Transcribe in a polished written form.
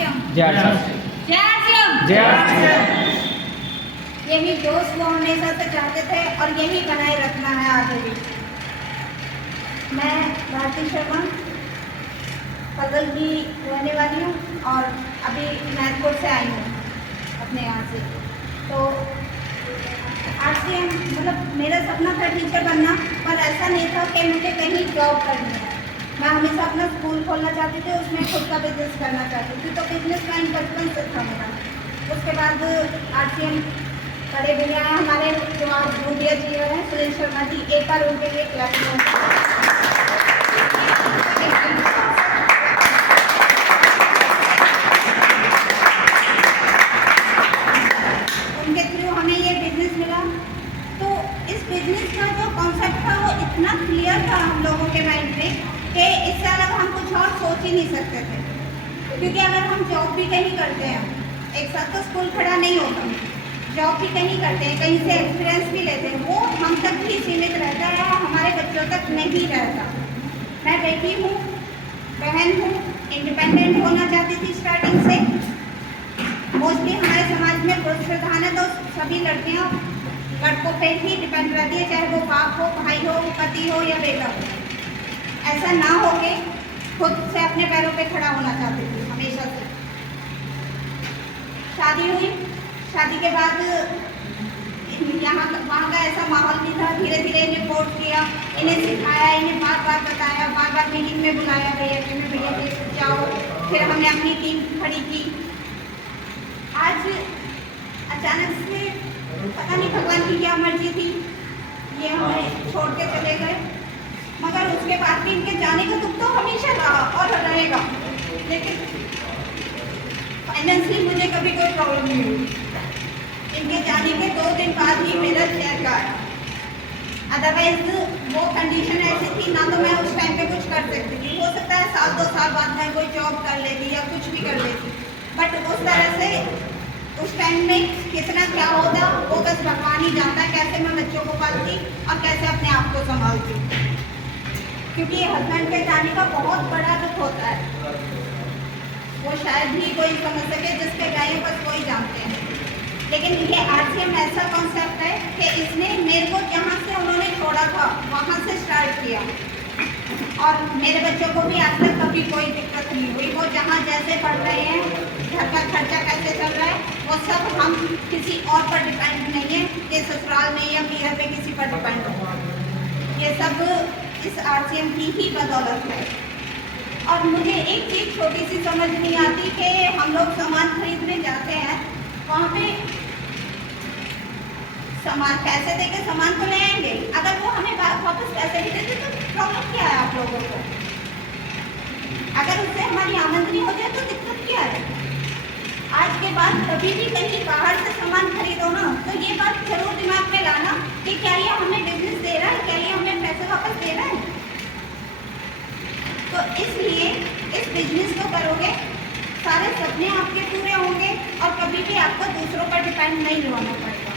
श्याम। जय श्याम। जय श्याम। जय श्याम। यही जोश वो हमेशा से चाहते थे और यही बनाए रखना है आगे भी। मैं भारती शर्मा पगल की रहने वाली हूँ और अभी नागपुर से आई हूँ अपने यहाँ से। तो आज से मतलब मेरा सपना था टीचर बनना, पर ऐसा नहीं था कि मुझे कहीं जॉब करनी है। मैं हमेशा अपना स्कूल खोलना चाहती थी, उसमें खुद का बिजनेस करना चाहती थी। तो बिजनेस लाइन बचपन से था मेरा। उसके बाद RCM बड़े भैया हैं हमारे जो आज मीडिया जी हैं सुरेश शर्मा जी, एक बार उनके लिए प्लेटफॉर्म उनके थ्रू हमें ये बिजनेस मिला। तो इस बिजनेस का जो कॉन्सेप्ट था वो इतना क्लियर था हम लोगों के माइंड में कि इससे अलग हम कुछ और सोच ही नहीं सकते थे। क्योंकि अगर हम जॉब भी कहीं करते हैं, एक साथ तो स्कूल खड़ा नहीं होता, जॉब भी कहीं करते हैं, कहीं से एक्सपीरियंस भी लेते हैं, वो हम तक ही सीमित रहता है, हमारे बच्चों तक नहीं रहता। मैं बेटी हूँ, बहन हूँ, इंडिपेंडेंट होना चाहती थी स्टार्टिंग से। मोस्टली हमारे समाज में पुरुष प्रधान है, तो सभी लड़कियाँ लड़कों पे ही डिपेंड रहती है, चाहे वो बाप हो, भाई हो, पति हो या बेटा हो। ऐसा ना हो के खुद से अपने पैरों पे खड़ा होना चाहती थी हमेशा से। शादी हुई, शादी के बाद यहाँ वहाँ का ऐसा माहौल भी था। धीरे धीरे इन्हें फोर्स किया, इन्हें सिखाया, इन्हें बार बार बताया, बार बार मीटिंग में बुलाया, भैया प्लीज जाओ। फिर हमने अपनी टीम खड़ी की। आज अचानक से पता नहीं भगवान की क्या मर्जी थी, ये हमें छोड़ के चले गए। मगर उसके बाद भी इनके जाने का दुख तो हमेशा रहा और रहेगा, लेकिन फाइनेंशियली मुझे कभी कोई प्रॉब्लम नहीं हुई। इनके जाने के 2 दिन बाद ही मेरा चेक आया। अदरवाइज वो कंडीशन ऐसी थी, ना तो मैं उस टाइम पे कुछ कर सकती थी। हो सकता है 1-2 साल बाद मैं कोई जॉब कर लेती या कुछ भी कर लेती, बट उस तरह से उस टाइम में कितना क्या होता वो बस भगवान ही जानता है। कैसे मैं बच्चों को पालती और कैसे अपने आप को संभालती, क्योंकि हस्बैंड के जाने का बहुत बड़ा दुख होता है। वो शायद ही कोई समझ सके, जिसके गए बस वही जानते हैं। लेकिन ये RCM ऐसा कॉन्सेप्ट है कि इसने मेरे को जहाँ से उन्होंने छोड़ा था वहाँ से स्टार्ट किया, और मेरे बच्चों को भी आज तक कभी कोई दिक्कत नहीं हुई। वो जहाँ जैसे पढ़ रहे हैं, घर का खर्चा कैसे चल रहा है, वो सब हम किसी और पर डिपेंड नहीं है कि ससुराल में या पीहर पे किसी पर डिपेंड हो। ये सब इस RCM की ही बदौलत है। और मुझे एक चीज़ छोटी सी समझ नहीं आती कि हम लोग सामान खरीदने जाते हैं, वहाँ पे सामान पैसे देके सामान तो ले आएंगे, अगर वो हमें वापस पैसे भी देते तो प्रॉब्लम क्या है आप लोगों को? अगर उससे हमारी आमदनी हो जाए तो दिक्कत क्या है? आज के बाद कभी भी कहीं बाहर से सामान खरीदो ना, तो ये बात जरूर दिमाग में लाना कि क्या ये हमें बिजनेस दे रहा है, क्या ये हमें पैसे वापस दे रहा है। तो इसलिए इस बिजनेस को करोगे, सारे सपने आपके पूरे होंगे और कभी भी आपको दूसरों पर डिपेंड नहीं होना पड़ेगा।